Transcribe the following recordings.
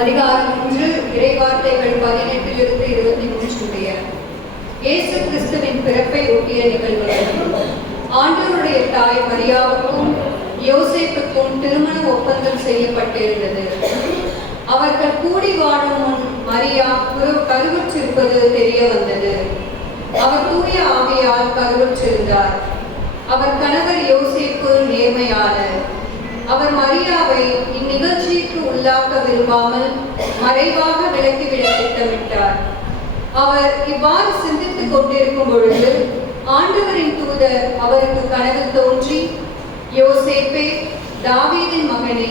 அதிகாரம் ஒன்று இறைவார்த்தைகள் பதினெட்டிலிருந்து இருபத்தி மூன்றுடைய இயேசு கிறிஸ்துவின் பிறப்பை ஒட்டிய நிகழ்வுகள் ஆண்டவருடைய தாய் மரியாவுக்கும் யோசிப்புக்கும் திருமண ஒப்பந்தம் செய்யப்பட்டிருந்தது. அவர்கள் கூடி வாழும் முன் மரியா குரு கருவுற்றிருப்பது தெரிய வந்தது. அவர் தூய ஆவியால் கருவுற்றிருந்தார். அவர் கணவர் அவர் மரியாவை இந்நிகழ்ச்சிக்கு உள்ளாக்க விரும்பாமல் மறைவாக விலக்கிவிட திட்டமிட்டார். அவர் இவ்வாறு சிந்தித்துக் கொண்டிருக்கும் பொழுது ஆண்டவரின் தூதர் அவருக்கு கனவில் தோன்றி யோசேப்பே தாவீதின் மகனே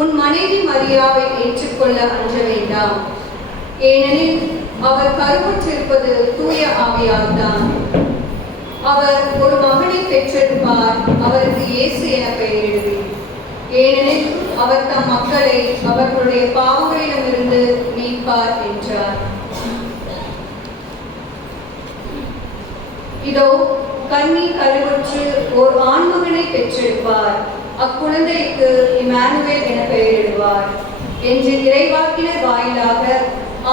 உன் மனைவி மரியாவை ஏற்றுக்கொள்ள அஞ்ச வேண்டாம். ஏனெனில் அவர் கருவுற்றிருப்பது தூய ஆவியால் தான் அவர் ஒரு மகனை பெற்றிருப்பார் அவருக்கு இயேசு என பெயர் அவர் தம் மக்களை அவர்களுடைய பாவங்களிடமிருந்து மீட்பார் என்றார். இதோ கண்ணி கருவுற்று ஓர் ஆண்மகனை பெற்றிருப்பார். அக்குழந்தைக்கு இமானுவேல் என பெயரிடுவார். என்று இறைவாக்கினர் வாயிலாக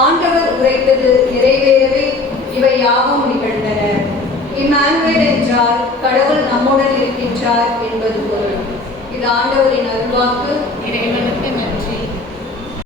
ஆண்டவர் உரைத்தது நிறைவேறவே இவை யாவும் நிகழ்ந்தன. இம்மானுவேல் என்றால் கடவுள் நம்முடன் இருக்கின்றார் என்பது இந்த ஆண்டவரின் அருள்வாக்கு இறைவனுக்கு நன்றி